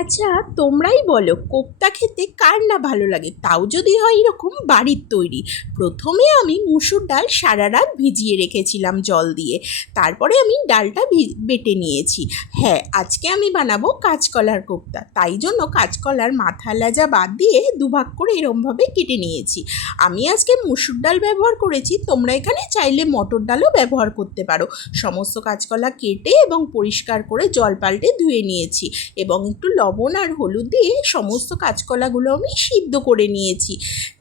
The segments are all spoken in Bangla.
আচ্ছা, তোমরাই বলো কোপ্তা খেতে কার না ভালো লাগে, তাও যদি হয় এরকম বাড়ির তৈরি। প্রথমে আমি মুসুর ডাল সারা রাত ভিজিয়ে রেখেছিলাম জল দিয়ে। তারপরে আমি ডালটা বেটে নিয়েছি। হ্যাঁ, আজকে আমি বানাবো কাঁচকলার কোপ্তা, তাই জন্য কাঁচকলার মাথা লেজা বাদ দিয়ে দুভাগ করে এরমভাবে কেটে নিয়েছি। আমি আজকে মুসুর ডাল ব্যবহার করেছি, তোমরা এখানে চাইলে মটর ডালও ব্যবহার করতে পারো। সমস্ত কাঁচকলা কেটে এবং পরিষ্কার করে জল পাল্টে ধুয়ে নিয়েছি এবং একটু লবণ আর হলুদ দিয়ে সমস্ত কাঁচকলাগুলো আমি সিদ্ধ করে নিয়েছি।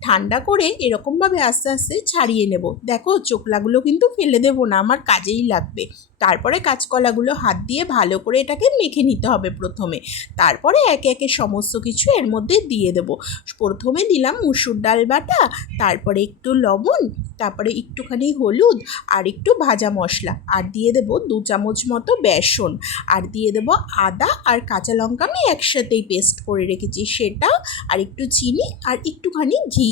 ঠান্ডা করে এরকমভাবে আস্তে আস্তে ছাড়িয়ে নেব। দেখো, চোকলাগুলো কিন্তু ফেলে দেবো না, আমার কাজেই লাগবে। তারপরে কাঁচকলাগুলো হাত দিয়ে ভালো করে এটাকে মেখে নিতে হবে প্রথমে। তারপরে একে একে সমস্ত কিছু এর মধ্যে দিয়ে দেবো। প্রথমে দিলাম মুসুর ডাল বাটা, তারপরে একটু লবণ, তারপরে একটুখানি হলুদ আর একটু ভাজা মশলা, আর দিয়ে দেবো 2 চামচ মতো বেসন, আর দিয়ে দেবো আদা আর কাঁচা লঙ্কা আমি একসাথেই পেস্ট করে রেখেছি সেটা, আর একটু চিনি আর একটুখানি ঘি।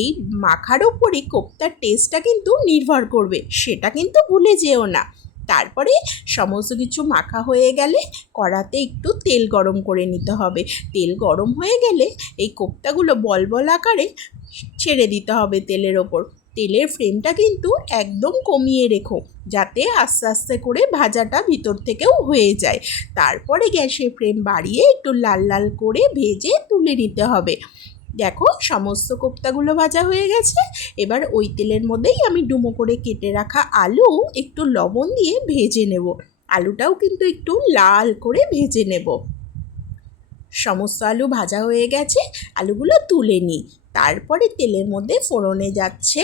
এই মাখার ওপরে কোপ্তার টেস্টটা কিন্তু নির্ভর করবে, সেটা কিন্তু ভুলে যেও না। তারপরে সমস্ত কিছু মাখা হয়ে গেলে কড়াতে একটু তেল গরম করে নিতে হবে। তেল গরম হয়ে গেলে এই কোপ্তাগুলো বল বল আকারে ছেড়ে দিতে হবে তেলের ওপর। তেলের ফ্লেমটা কিন্তু একদম কমিয়ে রেখো, যাতে আস্তে আস্তে করে ভাজাটা ভিতর থেকেও হয়ে যায়। তারপরে গ্যাসের ফ্লেম বাড়িয়ে একটু লাল লাল করে ভেজে তুলে নিতে হবে। দেখো, সমস্ত কোপ্তাগুলো ভাজা হয়ে গেছে। এবার ওই তেলের মধ্যেই আমি ডুমো করে কেটে রাখা আলু একটু লবণ দিয়ে ভেজে নেব। আলুটাও কিন্তু একটু লাল করে ভেজে নেব। সমস্ত আলু ভাজা হয়ে গেছে, আলুগুলো তুলে নিই। তারপরে তেলের মধ্যে ফোড়নে যাচ্ছে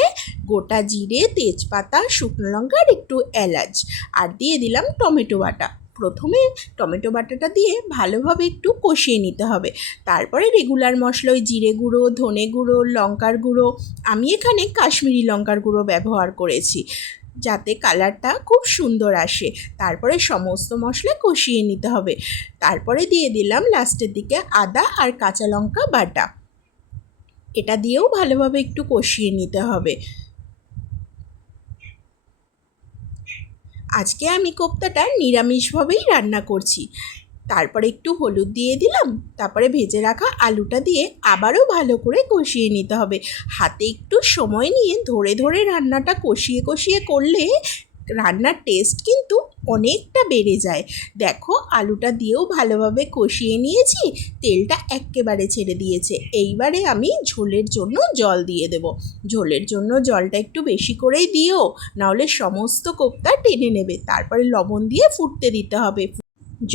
গোটা জিরে, তেজপাতা, শুকনো লঙ্কা আর একটু এলাচ, আর দিয়ে দিলাম টমেটো বাটা। প্রথমে টমেটো বাটাটা দিয়ে ভালোভাবে একটু কষিয়ে নিতে হবে। তারপরে রেগুলার মশলা, ওই জিরে গুঁড়ো, ধনে গুঁড়ো, লঙ্কার গুঁড়ো, আমি এখানে কাশ্মীরি লঙ্কার গুঁড়ো ব্যবহার করেছি যাতে কালারটা খুব সুন্দর আসে। তারপরে সমস্ত মশলা কষিয়ে নিতে হবে। তারপরে দিয়ে দিলাম লাস্টের দিকে আদা আর কাঁচা লঙ্কা বাটা, এটা দিয়েও ভালোভাবে একটু কষিয়ে নিতে হবে। আজকে আমি কোপ্তাটা নিরামিষভাবেই রান্না করছি। তারপরে একটু হলুদ দিয়ে দিলাম, তারপরে ভেজে রাখা আলুটা দিয়ে আবারও ভালো করে কষিয়ে নিতে হবে। হাতে একটু সময় নিয়ে ধরে ধরে রান্নাটা কষিয়ে কষিয়ে করলে রান্নার টেস্ট কিন্তু অনেকটা বেড়ে যায়। দেখো, আলুটা দিয়েও ভালোভাবে কষিয়ে নিয়েছি, তেলটা এক্কেবারে ছেড়ে দিয়েছে। এইবারে আমি ঝোলের জন্য জল দিয়ে দেব। ঝোলের জন্য জলটা একটু বেশি করেই দিও, নাহলে সমস্ত কোপ্তা টেনে নেবে। তারপরে লবণ দিয়ে ফুটতে দিতে হবে।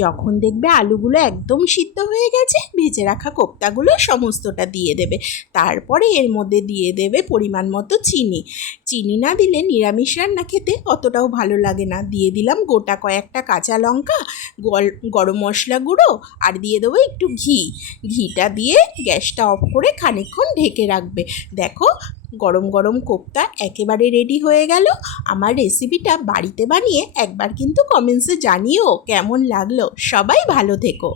যখন দেখবে আলুগুলো একদম সিদ্ধ হয়ে গেছে, ভেজে রাখা কোপ্তাগুলো সমস্তটা দিয়ে দেবে। তারপরে এর মধ্যে দিয়ে দেবে পরিমাণ মতো চিনি। চিনি না দিলে নিরামিষ রান্না খেতে অতটাও ভালো লাগে না। দিয়ে দিলাম গোটা কয়েকটা কাঁচা লঙ্কা, গরম মশলা গুঁড়ো, আর দিয়ে দেবো একটু ঘি। ঘিটা দিয়ে গ্যাসটা অফ করে খানিকক্ষণ ঢেকে রাখবে। দেখো, গরম গরম কোপ্তা একেবারে রেডি হয়ে গেল। আমার রেসিপিটা বাড়িতে বানিয়ে একবার কিন্তু কমেন্টসে জানিও কেমন লাগলো। সবাই ভালো থেকো।